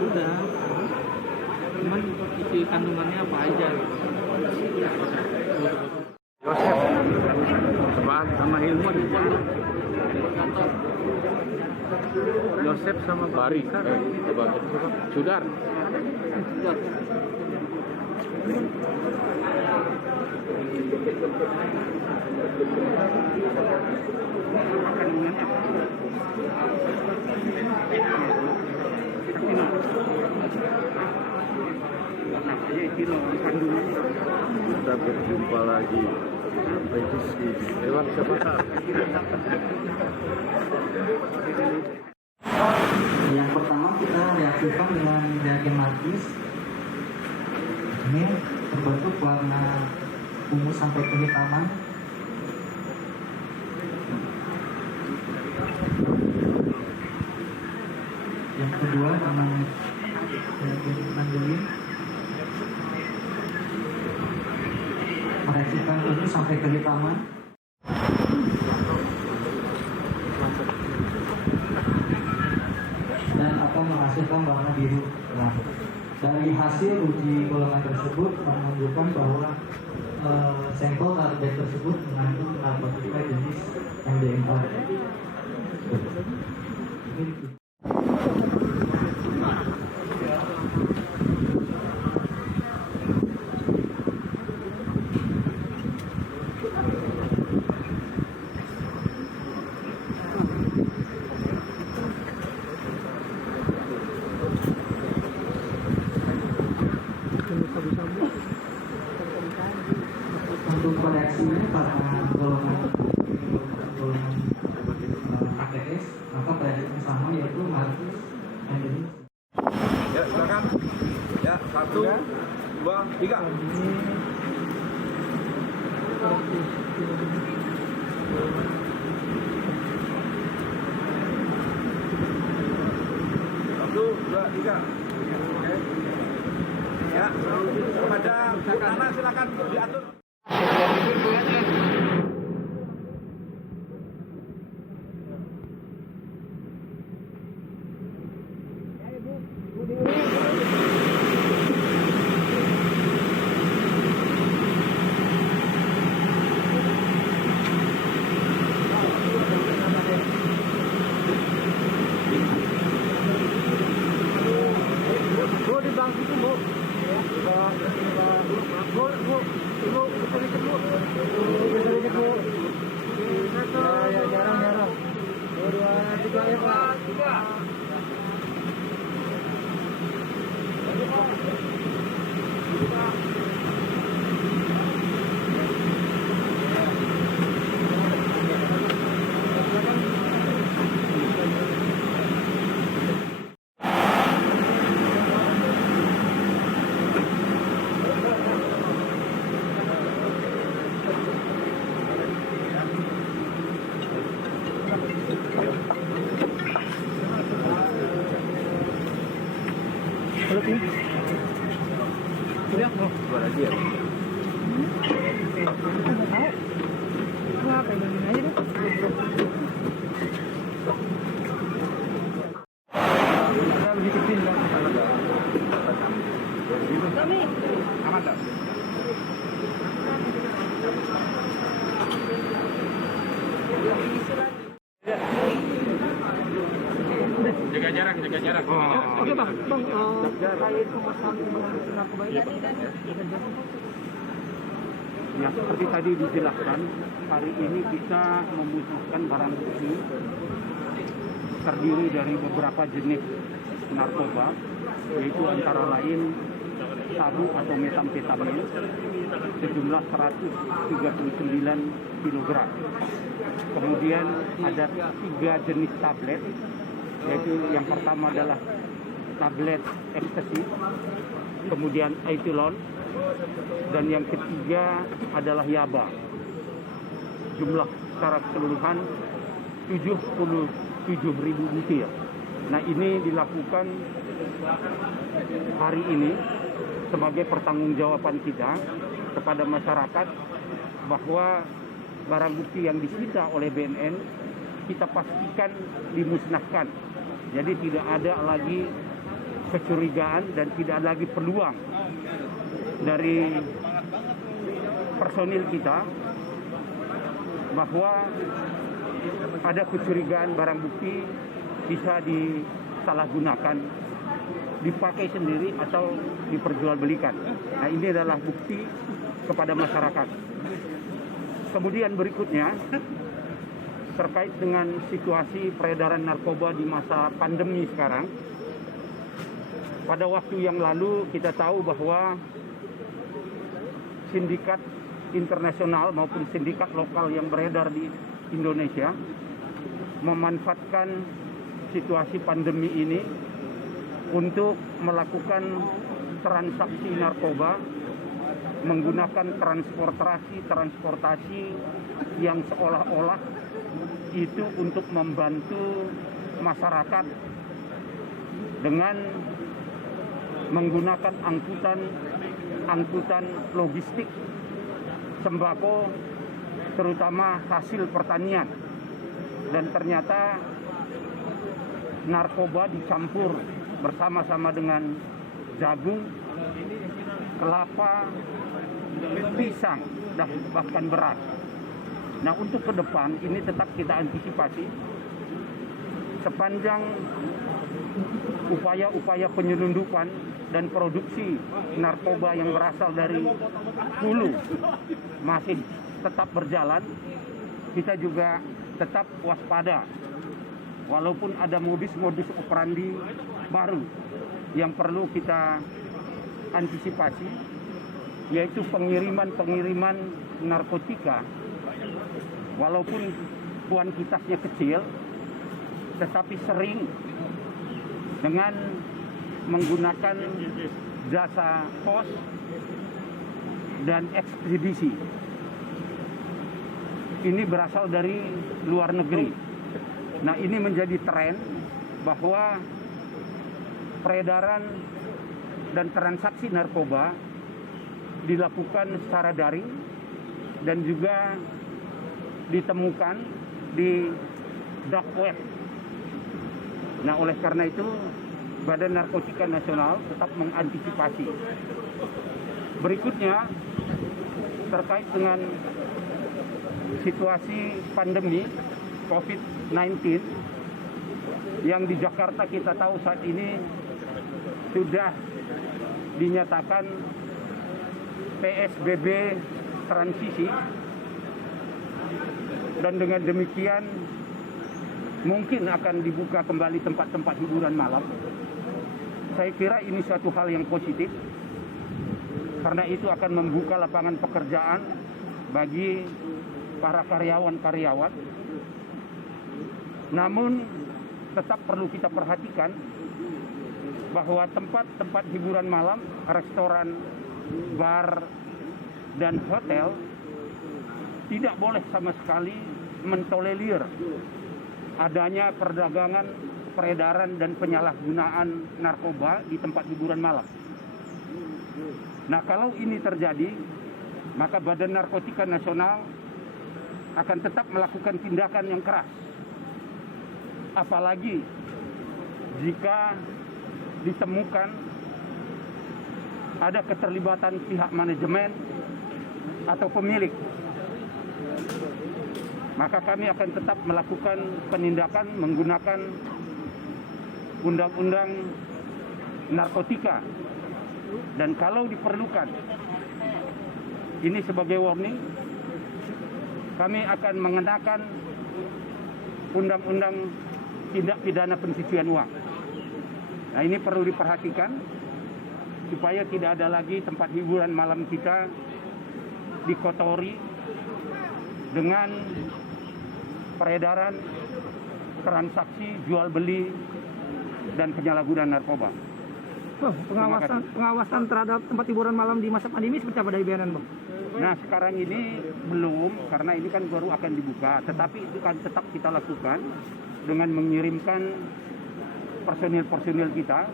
Udah, cuman isi kandungannya apa aja gitu. Yosep sama ilmu di mana? Yosep sama Bari kan? Sudar. Kita berjumpa lagi. Revisi Dewan siapa? Yang pertama kita reaktifkan dengan reagen markis. Ini berbentuk warna ungu sampai kehitaman. Yang kedua dengan reagen mandolin. Mereaksikan ungu sampai kehitaman. Dan akan menghasilkan warna biru. Nah, dari hasil uji golongan tersebut menunjukkan bahwa sampel target tersebut mengandung narkotika jenis MDMA. Untuk koreksinya karena golongan ATS, maka prediksi sama yaitu markis endemi. Ya silakan. Ya 1, 2, 3. Satu, dua, tiga. Oke. Ya, pada tanah silakan diatur. Jaga jarak. Oke bang, terkait pemasangan narkoba ini Ya, seperti tadi dijelaskan, hari ini kita memusnahkan barang bukti terdiri dari beberapa jenis narkoba, yaitu antara lain sabu atau metamfetamin sejumlah 139 kg. Kemudian ada 3 jenis tablet, yaitu yang pertama adalah tablet ekstasi, kemudian etilon, dan yang ketiga adalah yaba. Jumlah secara keseluruhan 77.000 butir. Nah, ini dilakukan hari ini sebagai pertanggungjawaban kita kepada masyarakat bahwa barang bukti yang disita oleh BNN kita pastikan dimusnahkan. Jadi tidak ada lagi kecurigaan dan tidak ada lagi peluang dari personil kita bahwa ada kecurigaan barang bukti bisa disalahgunakan, dipakai sendiri atau diperjualbelikan. Nah, ini adalah bukti kepada masyarakat. Kemudian berikutnya terkait dengan situasi peredaran narkoba di masa pandemi sekarang. Pada waktu yang lalu kita tahu bahwa sindikat internasional maupun sindikat lokal yang beredar di Indonesia memanfaatkan situasi pandemi ini untuk melakukan transaksi narkoba menggunakan transportasi yang seolah-olah itu untuk membantu masyarakat dengan menggunakan angkutan logistik sembako, terutama hasil pertanian. Dan ternyata narkoba dicampur bersama-sama dengan jagung, kelapa, pisang, dan bahkan beras. Nah, untuk ke depan ini tetap kita antisipasi sepanjang upaya-upaya penyelundupan dan produksi narkoba yang berasal dari hulu masih tetap berjalan. Kita juga tetap waspada walaupun ada modus-modus operandi baru yang perlu kita antisipasi, yaitu pengiriman narkotika walaupun kuantitasnya kecil tetapi sering dengan menggunakan jasa pos dan ekspedisi. Ini berasal dari luar negeri. Nah, ini menjadi tren bahwa peredaran dan transaksi narkoba dilakukan secara daring dan juga ditemukan di dark web. Nah, oleh karena itu Badan Narkotika Nasional tetap mengantisipasi. Berikutnya terkait dengan situasi pandemi COVID-19 yang di Jakarta kita tahu saat ini sudah dinyatakan PSBB transisi, dan dengan demikian mungkin akan dibuka kembali tempat-tempat hiburan malam. Saya kira ini suatu hal yang positif karena itu akan membuka lapangan pekerjaan bagi para karyawan-karyawan. Namun tetap perlu kita perhatikan bahwa tempat-tempat hiburan malam, restoran, bar, dan hotel tidak boleh sama sekali mentolerir adanya perdagangan, peredaran, dan penyalahgunaan narkoba di tempat hiburan malam. Nah, kalau ini terjadi, maka Badan Narkotika Nasional akan tetap melakukan tindakan yang keras. Apalagi jika ditemukan ada keterlibatan pihak manajemen atau pemilik, maka kami akan tetap melakukan penindakan menggunakan undang-undang narkotika. Dan kalau diperlukan, ini sebagai warning, kami akan mengenakan undang-undang tindak pidana pencucian uang. Nah, ini perlu diperhatikan supaya tidak ada lagi tempat hiburan malam kita dikotori dengan peredaran, transaksi, jual beli, dan penyalahgunaan narkoba. Bang, pengawasan terhadap tempat hiburan malam di masa pandemi seperti apa dari BNN, Bang? Nah, sekarang ini belum, karena ini kan baru akan dibuka, tetapi itu kan tetap kita lakukan dengan mengirimkan personil-personil kita,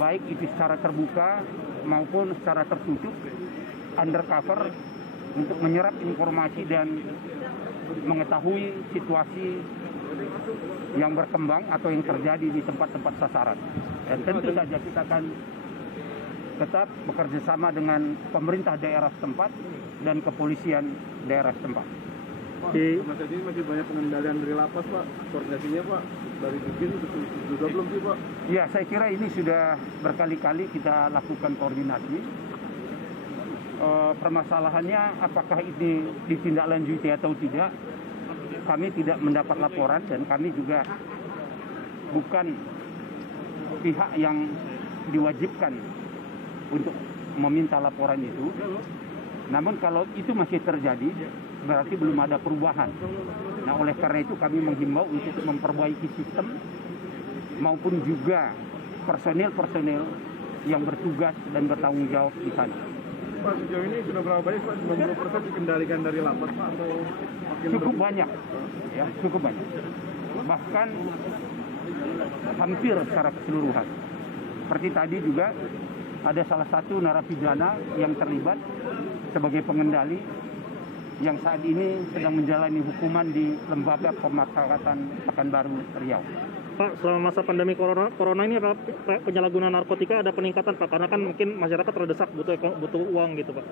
baik itu secara terbuka maupun secara tertutup, undercover, untuk menyerap informasi dan mengetahui situasi yang berkembang atau yang terjadi di tempat-tempat sasaran. Dan tentu saja kita akan tetap bekerja sama dengan pemerintah daerah setempat dan kepolisian daerah setempat. Masa ini masih banyak pengendalian dari lapas, Pak. Koordinasinya, Pak, dari Bukit juga belum sih, Pak? Ya, saya kira ini sudah berkali-kali kita lakukan koordinasi. Permasalahannya apakah ini ditindaklanjuti atau tidak, kami tidak mendapat laporan dan kami juga bukan pihak yang diwajibkan untuk meminta laporan itu. Namun kalau itu masih terjadi, berarti belum ada perubahan. Nah, oleh karena itu kami menghimbau untuk memperbaiki sistem maupun juga personil-personil yang bertugas dan bertanggung jawab di sana. Pak, sejauh ini sudah berapa banyak, Pak? 90% dikendalikan dari lapas, Pak, atau makin Cukup banyak, ya, cukup banyak. Bahkan hampir secara keseluruhan. Seperti tadi juga ada salah satu narapidana yang terlibat sebagai pengendali yang saat ini sedang menjalani hukuman di Lembaga Pemasyarakatan Pekanbaru, Riau. Pak, selama masa pandemi corona ini apa penyalahgunaan narkotika ada peningkatan, Pak? Karena kan mungkin masyarakat terdesak butuh uang gitu, Pak.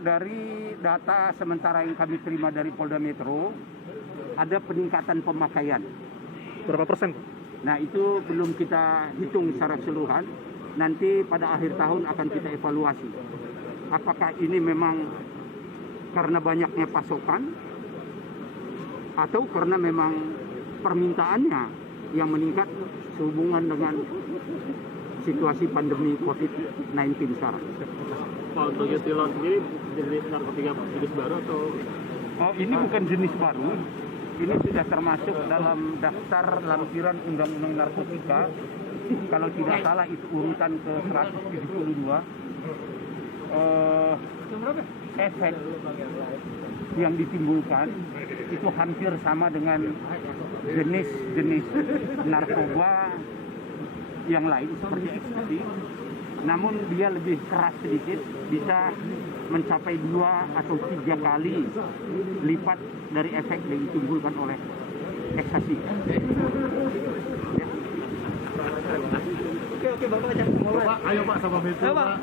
Dari data sementara yang kami terima dari Polda Metro, ada peningkatan pemakaian. Berapa persen, Pak? Nah, itu belum kita hitung secara keseluruhan. Nanti pada akhir tahun akan kita evaluasi. Apakah ini memang karena banyaknya pasokan atau karena memang permintaannya yang meningkat sehubungan dengan situasi pandemi COVID-19 sekarang. Pak, untuk etilon sendiri jenis narkotika jenis baru atau? Oh, ini bukan jenis baru. Ini sudah termasuk dalam daftar lampiran Undang-Undang Narkotika. Kalau tidak salah itu urutan ke 172. Efek yang ditimbulkan itu hampir sama dengan jenis-jenis narkoba yang lain seperti ekstasi, namun dia lebih keras sedikit, bisa mencapai 2 atau 3 kali lipat dari efek yang ditimbulkan oleh ekstasi. Oke, Bapak ajak. Pak, ayo Pak sama Metro, Pak.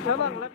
Ayo, Bang.